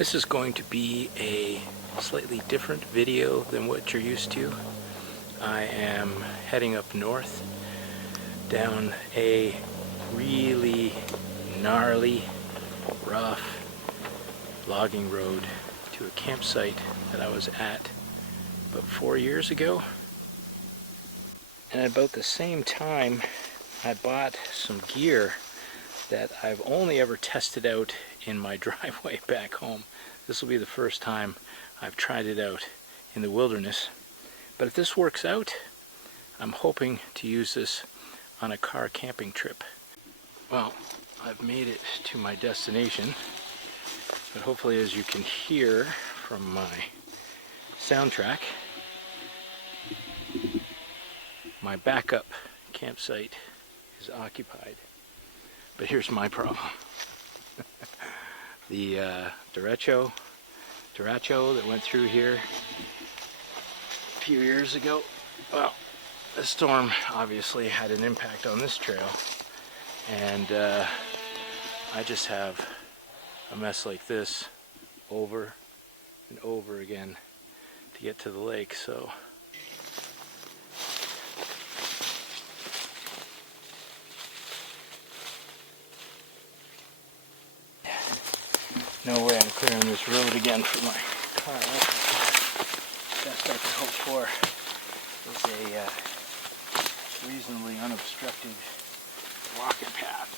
This is going to be a slightly different video than what you're used to. I am heading up north down a really gnarly, rough logging road to a campsite that I was at about 4 years ago. And at about the same time, I bought some gear that I've only ever tested out in my driveway back home. This will be the first time I've tried it out in the wilderness. But if this works out, I'm hoping to use this on a car camping trip. Well, I've made it to my destination, but hopefully, as you can hear from my soundtrack, my backup campsite is occupied. But here's my problem. The derecho that went through here a few years ago, well, the storm obviously had an impact on this trail, and I just have a mess like this over and over again to get to the lake. So no way I'm clearing this road again for my car. That's the best I can hope for is a reasonably unobstructed walking path.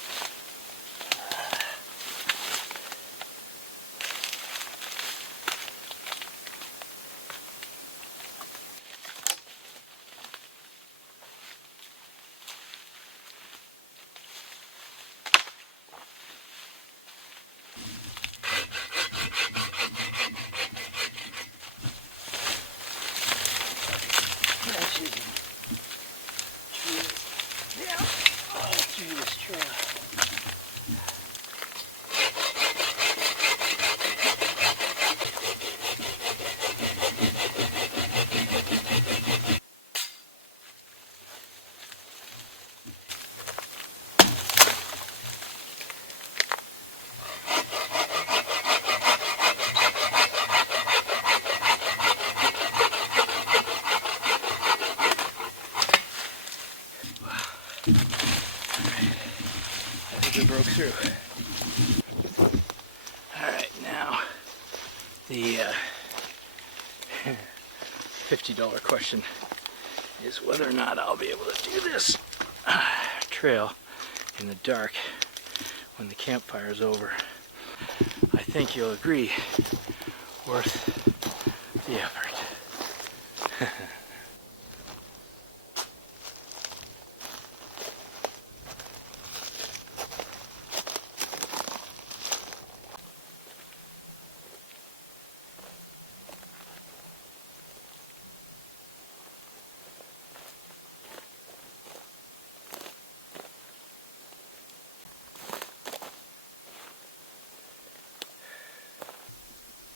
Through this trail. We broke through. Alright, now the $50 question is whether or not I'll be able to do this trail in the dark when the campfire is over. I think you'll agree, worth the effort.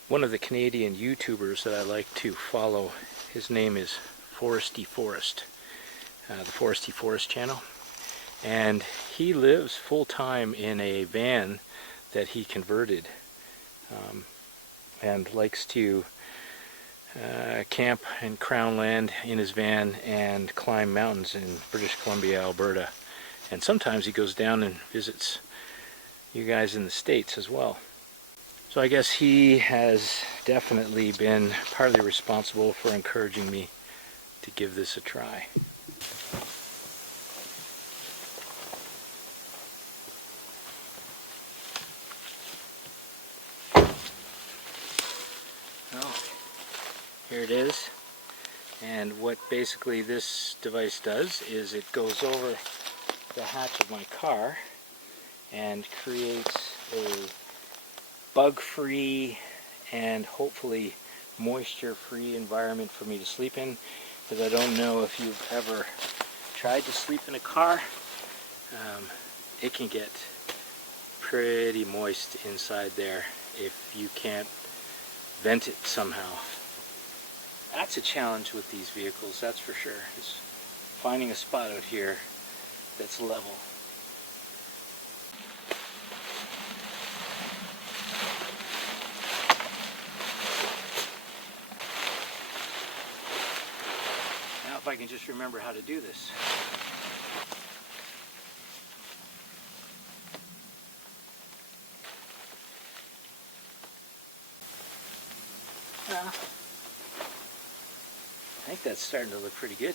One of the Canadian YouTubers that I like to follow, his name is Foresty Forest, the Foresty Forest channel, and he lives full-time in a van that he converted, and likes to camp in Crown land in his van and climb mountains in British Columbia, Alberta, and sometimes he goes down and visits you guys in the States as well. So I guess he has definitely been partly responsible for encouraging me to give this a try. Well, here it is. And what basically this device does is it goes over the hatch of my car and creates a bug-free and hopefully moisture-free environment for me to sleep in, because I don't know if you've ever tried to sleep in a car. It can get pretty moist inside there if you can't vent it somehow. That's a challenge with these vehicles, that's for sure, is finding a spot out here that's level. if I can just remember how to do this. Well, I think that's starting to look pretty good.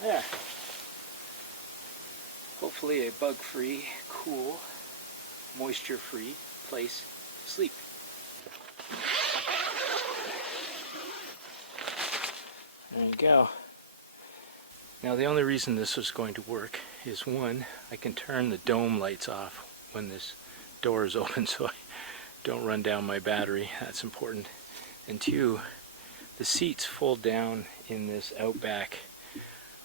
There. Hopefully a bug-free, cool, moisture-free place to sleep. There you go. Now the only reason this was going to work is one, I can turn the dome lights off when this door is open so I don't run down my battery. That's important. And two, the seats fold down in this Outback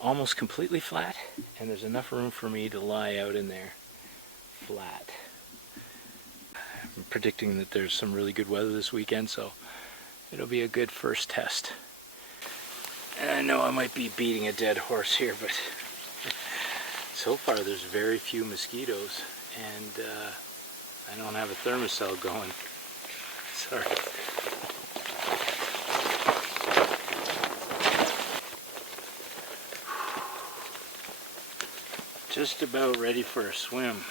almost completely flat, and there's enough room for me to lie out in there flat. I'm predicting that there's some really good weather this weekend, so it'll be a good first test. And I know I might be beating a dead horse here, but so far there's very few mosquitoes, and I don't have a thermocell going. Sorry. Just about ready for a swim.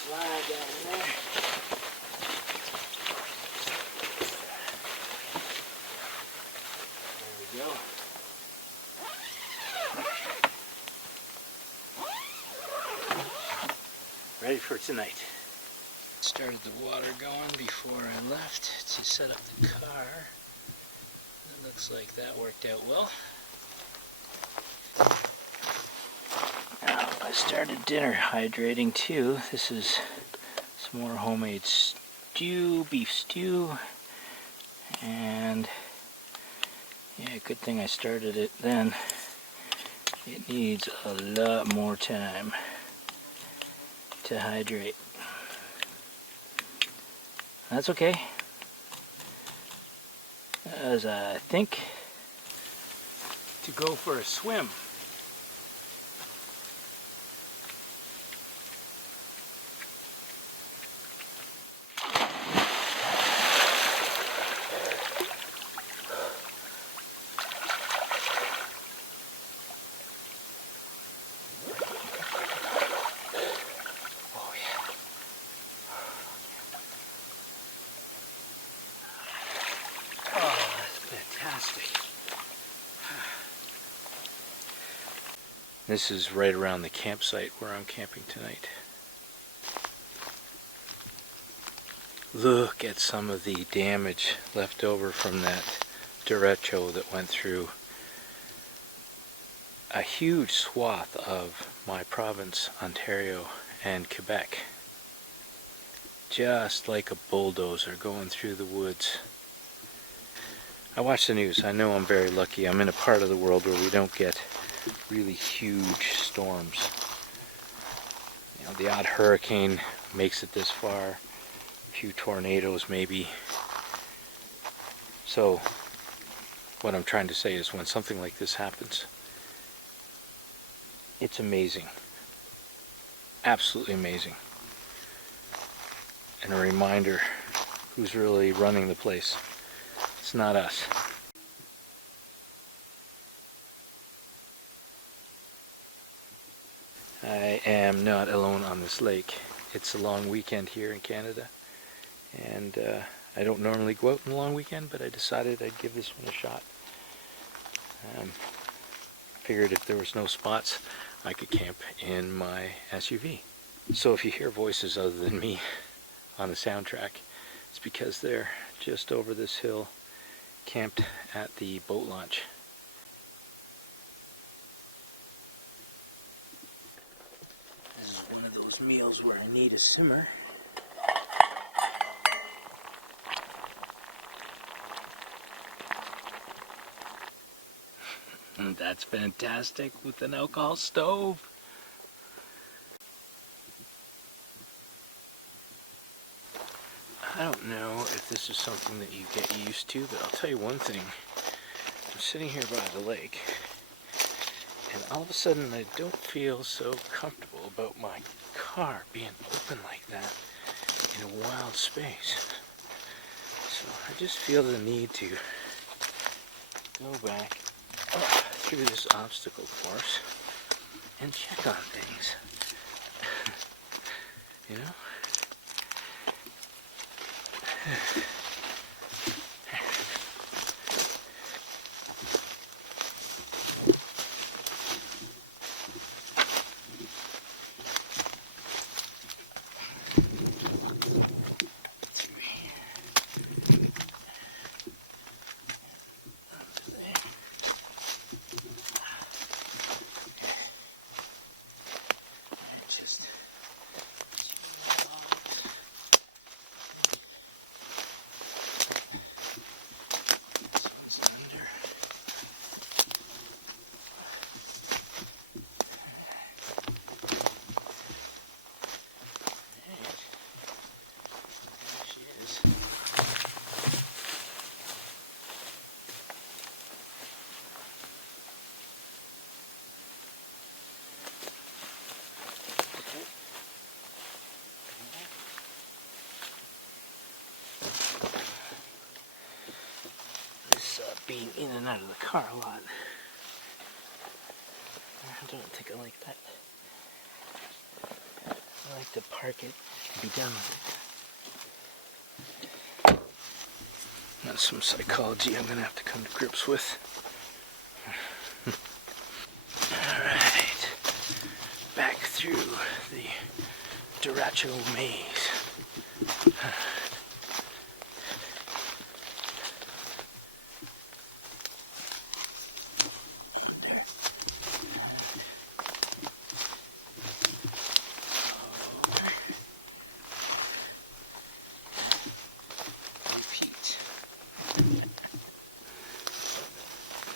Slide down there. There we go. Ready for tonight. Started the water going before I left to set up the car. It looks like that worked out well. Now I started dinner hydrating too. This is some more homemade stew, beef stew. And yeah, good thing I started it then. It needs a lot more time to hydrate. That's okay, as I think to go for a swim. This is right around the campsite where I'm camping tonight. Look at some of the damage left over from that derecho that went through a huge swath of my province, Ontario and Quebec. Just like a bulldozer going through the woods. I watch the news. I know I'm very lucky. I'm in a part of the world where we don't get really huge storms. You know, the odd hurricane makes it this far, a few tornadoes maybe. So what I'm trying to say is when something like this happens, it's amazing, absolutely amazing, and a reminder who's really running the place. It's not us. I am not alone on this lake. It's a long weekend here in Canada, and I don't normally go out on a long weekend, but I decided I'd give this one a shot. Figured if there was no spots, I could camp in my SUV. So if you hear voices other than me on the soundtrack, it's because they're just over this hill, camped at the boat launch. One of those meals where I need a simmer. And that's fantastic with an alcohol stove. don't know if this is something that you get used to, but I'll tell you one thing. I'm sitting here by the lake, and all of a sudden I don't feel so comfortable about my car being open like that in a wild space. So I just feel the need to go back up through this obstacle course and check on things. You know? Being in and out of the car a lot. I don't think I like that. I like to park it and be done with it. That's some psychology I'm going to have to come to grips with. Alright. Back through the Derecho maze.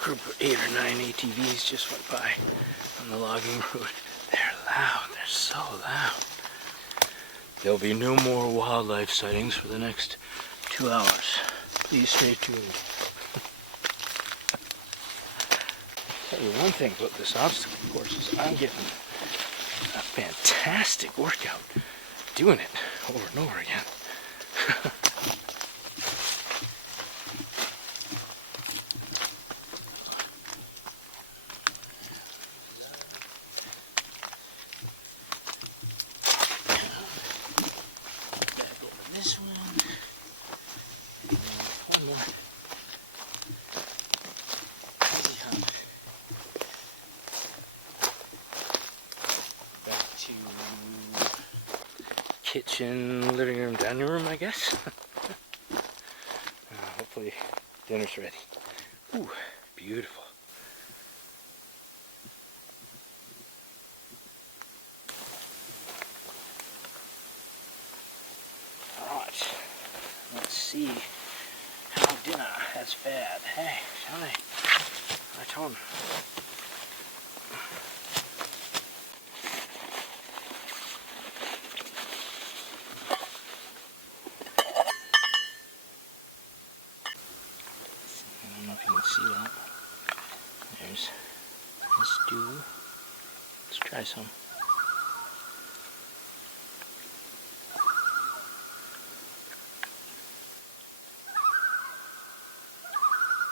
Group of 8 or 9 ATVs just went by on the logging road. They're loud. They're so loud. There'll be no more wildlife sightings for the next 2 hours. Please stay tuned. Tell you one thing about this obstacle course is I'm getting a fantastic workout doing it over and over again. Kitchen, living room, dining room, I guess. Hopefully dinner's ready. Ooh, beautiful. Alright, let's see how dinner has fared. Hey, Johnny, right on. I don't know if you can see that. There's the stew. Let's try some.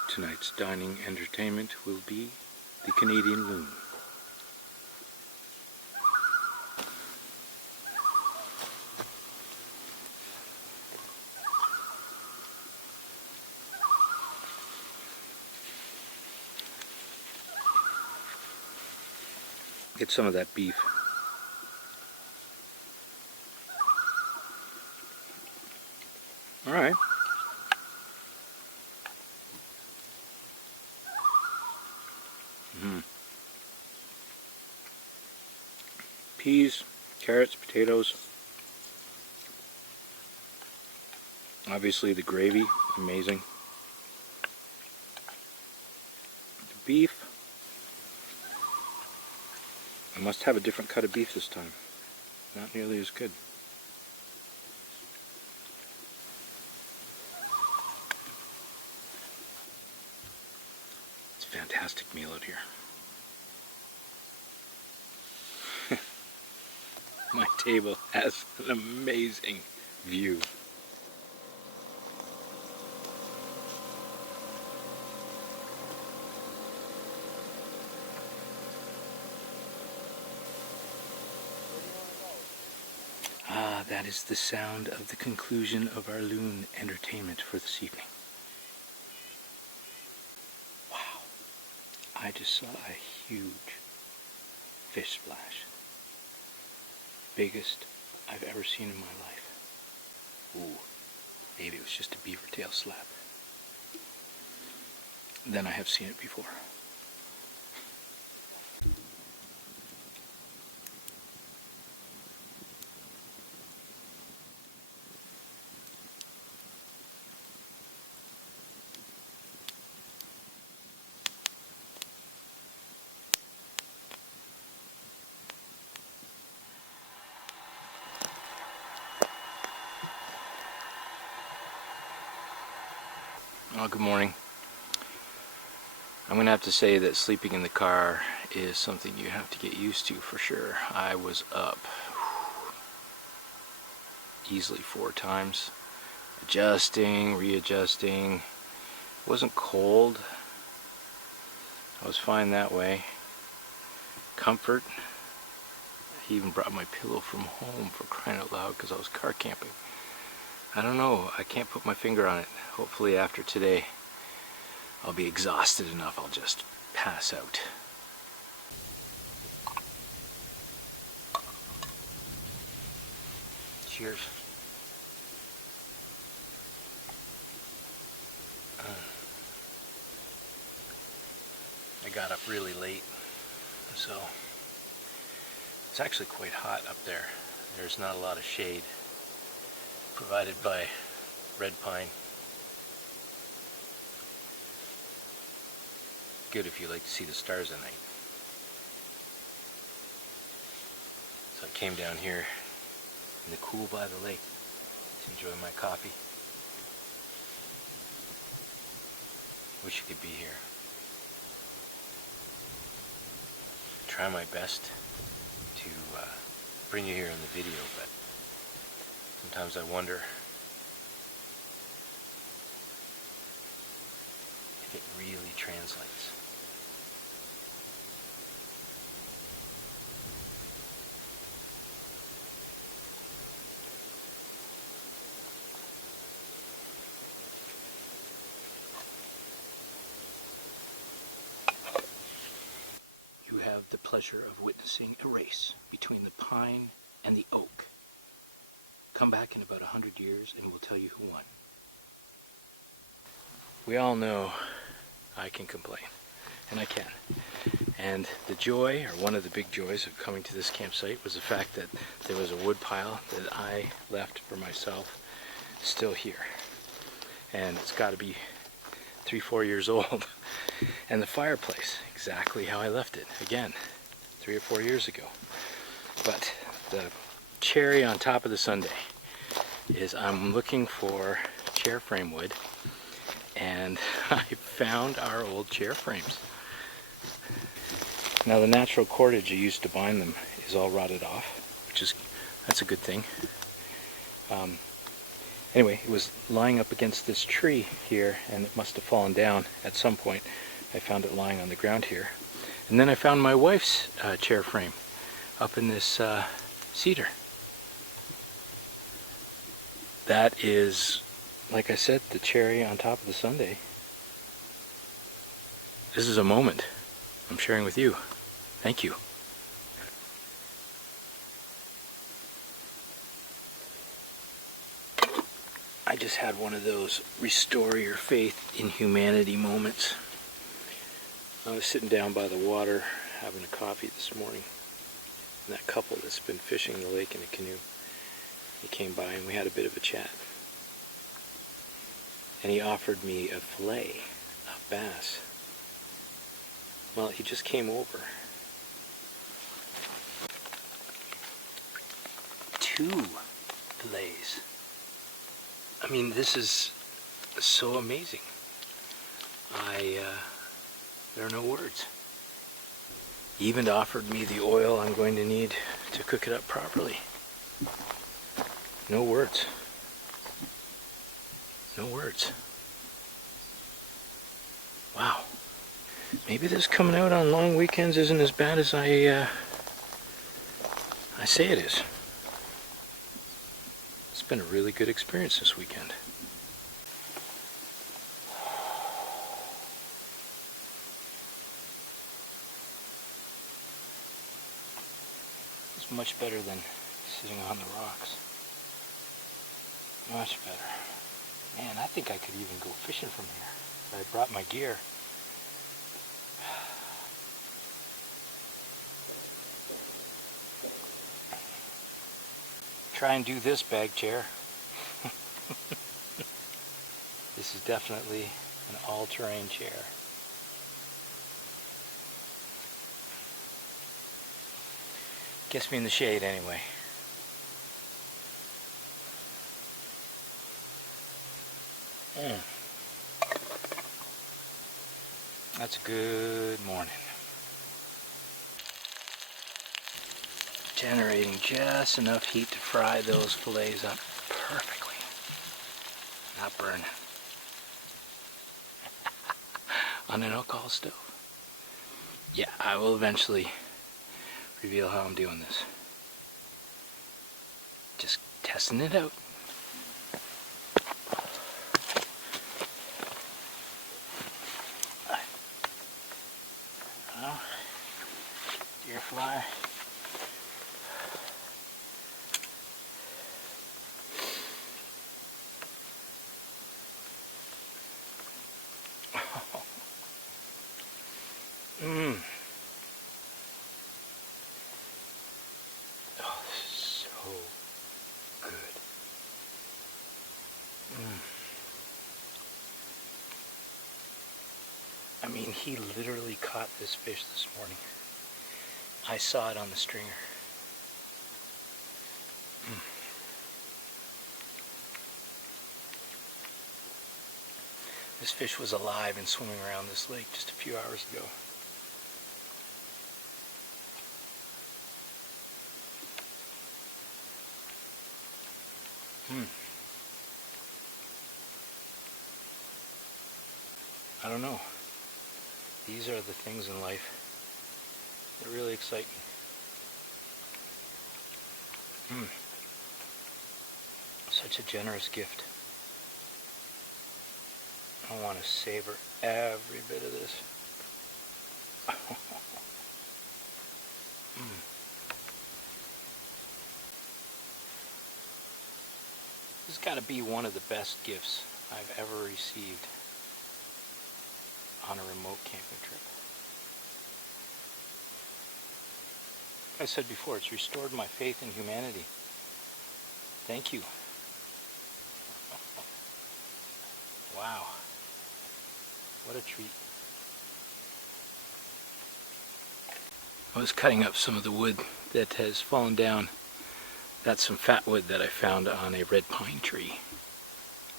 Tonight's dining entertainment will be the Canadian loon. Get some of that beef. All right. Peas, carrots, potatoes. Obviously the gravy, amazing. The beef. I must have a different cut of beef this time. Not nearly as good. fantastic meal out here. My table has an amazing view. Ah, that is the sound of the conclusion of our loon entertainment for this evening. Wow. I just saw a huge fish splash. Biggest I've ever seen in my life. Ooh, maybe it was just a beaver tail slap. Then I have seen it before. Well, good morning. I'm going to have to say that sleeping in the car is something you have to get used to for sure. I was up easily 4 times, adjusting, readjusting. It wasn't cold. I was fine that way. Comfort. I even brought my pillow from home, for crying out loud, because I was car camping. I don't know, I can't put my finger on it. Hopefully after today I'll be exhausted enough I'll just pass out. Cheers. I got up really late, so it's actually quite hot up there. There's not a lot of shade provided by red pine. Good if you like to see the stars at night. So I came down here in the cool by the lake to enjoy my coffee. Wish you could be here. Try my best to bring you here in the video, but sometimes I wonder if it really translates. You have the pleasure of witnessing a race between the pine and the oak. Come back in about 100 years and we'll tell you who won. We all know I can complain, and I can. And the joy, or one of the big joys of coming to this campsite, was the fact that there was a wood pile that I left for myself still here. And it's got to be 3-4 years old. And the fireplace, exactly how I left it, again, 3 or 4 years ago. But the cherry on top of the sundae is I'm looking for chair frame wood, and I found our old chair frames. Now the natural cordage you used to bind them is all rotted off, that's a good thing. Anyway, it was lying up against this tree here, and it must have fallen down at some point. I found it lying on the ground here. And then I found my wife's chair frame up in this cedar. That is, like I said, the cherry on top of the sundae. This is a moment I'm sharing with you. Thank you. I just had one of those restore your faith in humanity moments. I was sitting down by the water having a coffee this morning, and that couple that's been fishing the lake in a canoe, he came by and we had a bit of a chat. And he offered me a fillet of bass. Well, he just came over. 2 fillets. I mean, this is so amazing. There are no words. He even offered me the oil I'm going to need to cook it up properly. No words. No words. Wow. Maybe this coming out on long weekends isn't as bad as I say it is. It's been a really good experience this weekend. It's much better than sitting on the rocks. Much better. Man, I think I could even go fishing from here if I brought my gear. Try and do this, bag chair. This is definitely an all-terrain chair. Gets me in the shade anyway. That's a good morning. Generating just enough heat to fry those fillets up perfectly. Not burn. On an alcohol stove. Yeah, I will eventually reveal how I'm doing this. Just testing it out. Well, deer fly. Oh, this is so good. I mean, he literally caught this fish this morning. I saw it on the stringer. This fish was alive and swimming around this lake just a few hours ago. I don't know. These are the things in life that really excite me. Such a generous gift. I want to savor every bit of this. This has got to be one of the best gifts I've ever received on a remote camping trip. Like I said before, it's restored my faith in humanity. Thank you. Wow. What a treat. I was cutting up some of the wood that has fallen down. That's some fat wood that I found on a red pine tree.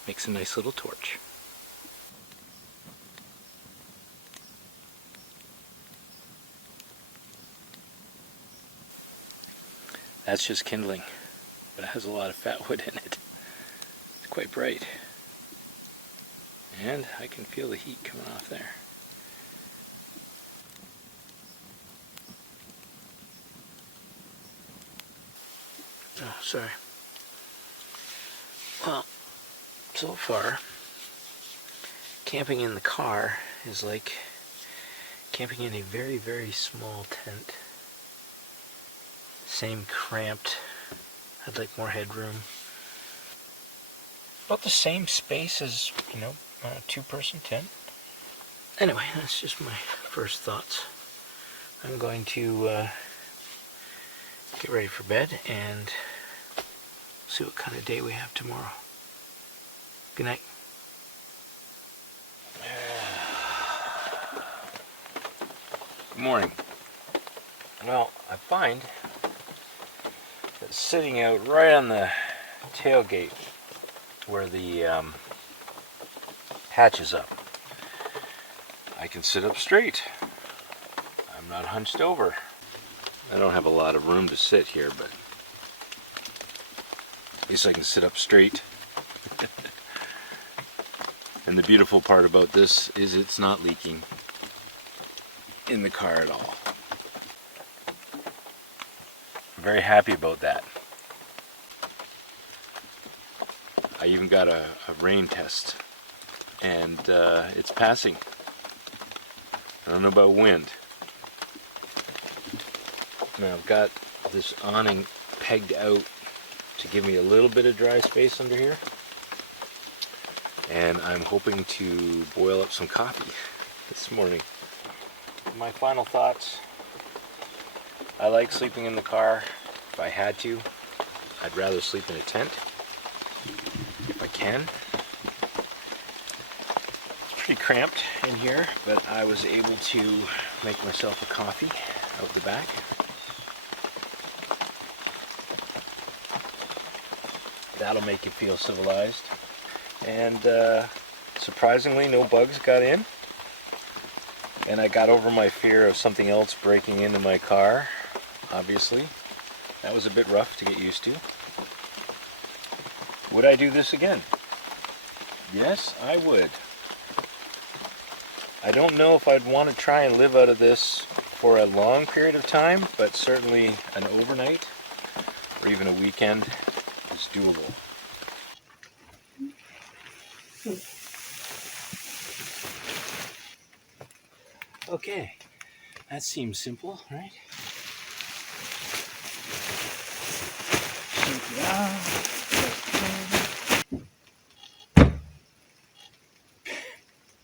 Makes a nice little torch. That's just kindling, but it has a lot of fat wood in it. It's quite bright. And I can feel the heat coming off there. Oh, sorry. Well, so far, camping in the car is like camping in a very, very small tent. Same cramped. I'd like more headroom. About the same space as, a two-person tent. Anyway, that's just my first thoughts. I'm going to get ready for bed and see what kind of day we have tomorrow. Good night. Good morning. Well, I find that sitting out right on the tailgate where the hatch is up, I can sit up straight. I'm not hunched over. I don't have a lot of room to sit here, but at least I can sit up straight. And the beautiful part about this is it's not leaking in the car at all. I'm very happy about that. I even got a rain test, and it's passing. I don't know about wind. Now I've got this awning pegged out to give me a little bit of dry space under here. And I'm hoping to boil up some coffee this morning. My final thoughts. I like sleeping in the car. If I had to, I'd rather sleep in a tent if I can. It's pretty cramped in here, but I was able to make myself a coffee out the back. That'll make you feel civilized. And surprisingly, no bugs got in. And I got over my fear of something else breaking into my car, obviously. That was a bit rough to get used to. Would I do this again? Yes, I would. I don't know if I'd want to try and live out of this for a long period of time, but certainly an overnight or even a weekend is doable. Okay, that seems simple, right?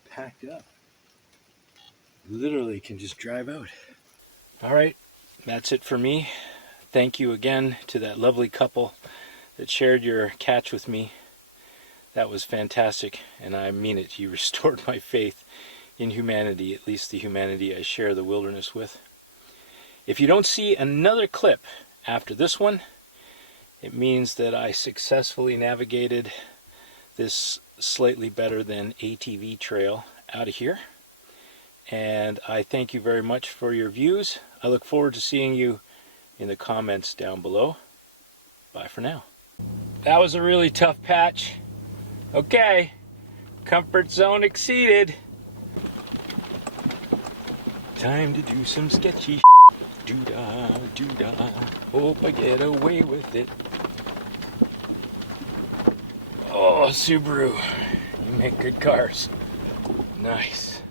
Packed up. Literally can just drive out. All right, that's it for me. Thank you again to that lovely couple that shared your catch with me. That was fantastic, and I mean it. You restored my faith in humanity, at least the humanity I share the wilderness with. If you don't see another clip after this one, it means that I successfully navigated this slightly better than ATV trail out of here. And I thank you very much for your views. I look forward to seeing you in the comments down below. Bye for now. That was a really tough patch. Okay, comfort zone exceeded. Time to do some sketchy doo-dah, doo-dah. Hope I get away with it. Oh, Subaru, you make good cars. Nice.